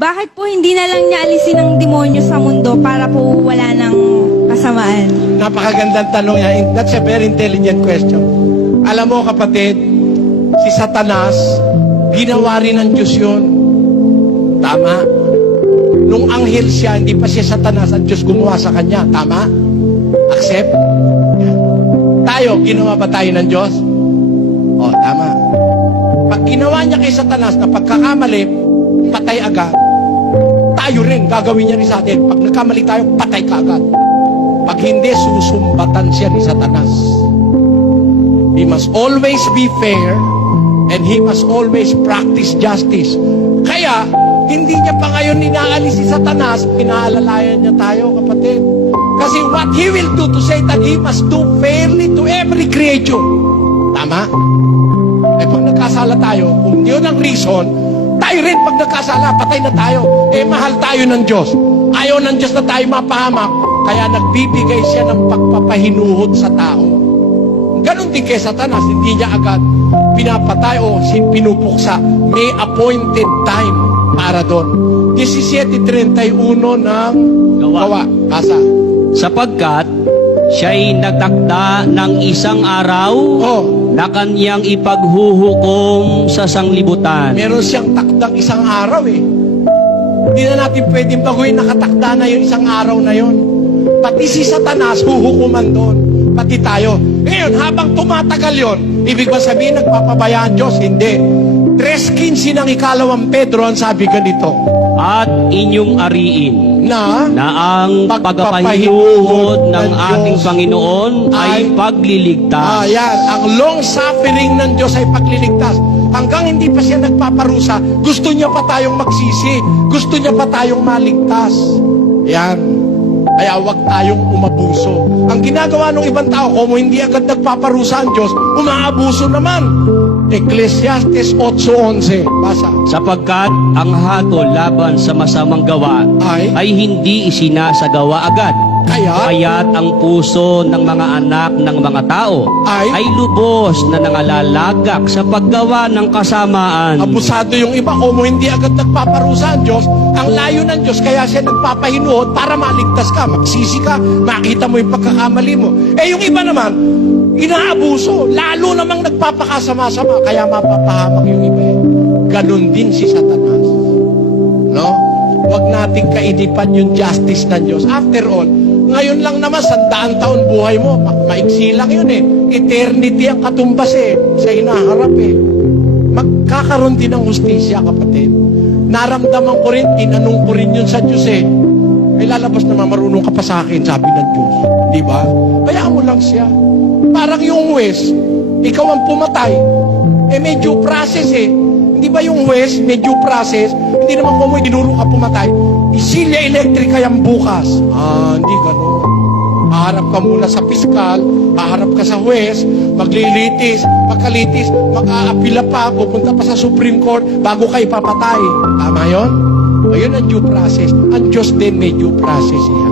Bakit po hindi na lang niya alisin ang demonyo sa mundo para po wala ng kasamaan? Napakagandang tanong yan. That's a very intelligent question. Alam mo kapatid, si Satanas, ginawa rin ng Diyos yun. Tama. Nung anghel siya, hindi pa siya Satanas, ang Diyos gumawa sa kanya. Tama? Accept? Tayo, ginawa ba tayo ng Diyos? O, tama. Pag ginawa niya kay Satanas na pagkakamali, patay agad, tayo rin, gagawin niya rin sa atin. Pag nagkamali tayo, patay ka agad. Pag hindi, susumbatan siya ni Satanas. He must always be fair and he must always practice justice. Kaya, hindi niya pa ngayon inaalis si Satanas, pinaalalayan niya tayo, kapatid. Kasi what he will do to Satan, he must do fairly to every creature. Tama? Eh pag nagkasala tayo, kung yun ang reason, tayo rin pag nagkasala, patay na tayo. Eh mahal tayo ng Diyos. Ayaw ng Diyos na tayo mapahamak, kaya nagbibigay siya ng pagpapahinuhod sa tao. Ganon din kay Satanas, hindi niya agad pinapatay o pinupuksa. May appointed time para doon. 17:31 ng Gawa. Asa? Sapagkat siya'y nagtakda ng isang araw na kanyang ipaghuhukom sa sanglibutan. Meron siyang takdang isang araw eh. Hindi na natin pwedeng baguhin, nakatakda na yung isang araw na yon. Pati si Satanas, huhukuman doon. Pati tayo. Ngayon, habang tumatagal yon, ibig ba sabihin, nagpapabayaan Diyos? Hindi. 3:15 ng ikalawang Pedro, ang sabi ganito. At inyong ariin Na ang pagpapahinuhod ng ating Panginoon ay pagliligtas. Yan. Ang long suffering ng Diyos ay pagliligtas. Hanggang hindi pa siya nagpaparusa, gusto niya pa tayong magsisi. Gusto niya pa tayong maligtas. Yan. Kaya huwag tayong umabuso. Ang ginagawa ng ibang tao, kung hindi agad nagpaparusa ang Diyos, umaabuso naman. Ecclesiastes 8:11. Basa. Sapagkat ang hatol laban sa masamang gawa ay hindi isinasagawa agad. Kaya't ang puso ng mga anak ng mga tao ay lubos na nangalalagak sa paggawa ng kasamaan. Abusado yung iba, kung hindi agad nagpaparusa ang Diyos, ang layo ng Diyos, kaya siya nagpapahinuhod para maligtas ka, magsisi ka, makita mo yung pagkakamali mo. Eh yung iba naman, inaabuso, lalo namang nagpapakasama-sama, kaya mapapahamak yung iba. Ganon din si Satanas. No? Huwag nating kainipan yung justice ng Diyos. After all, ngayon lang naman, 100 taon buhay mo, maiksi lang yun eh. Eternity ang katumbas eh, sa hinaharap eh. Magkakaroon din ng hustisya, kapatid. Naramdaman ko rin, tinanong ko rin yun sa Diyos eh. Ay lalabas naman, marunong ka pa sa akin, sabi ng Diyos. Di ba? Bayaan mo lang siya. Parang yung huwes, ikaw ang pumatay. Eh may due process eh. Hindi ba yung huwes, may due process? Hindi naman kung may dinuro ka pumatay. Isilya electric kayang bukas. Hindi gano'n. Haharap ka muna sa piskal, haharap ka sa huwes, maglilitis, magkalitis, mag-aapila pa, pupunta pa sa Supreme Court bago ka ipapatay. Tama yun? Ayun ang due process. Ang Diyos din may due process siya.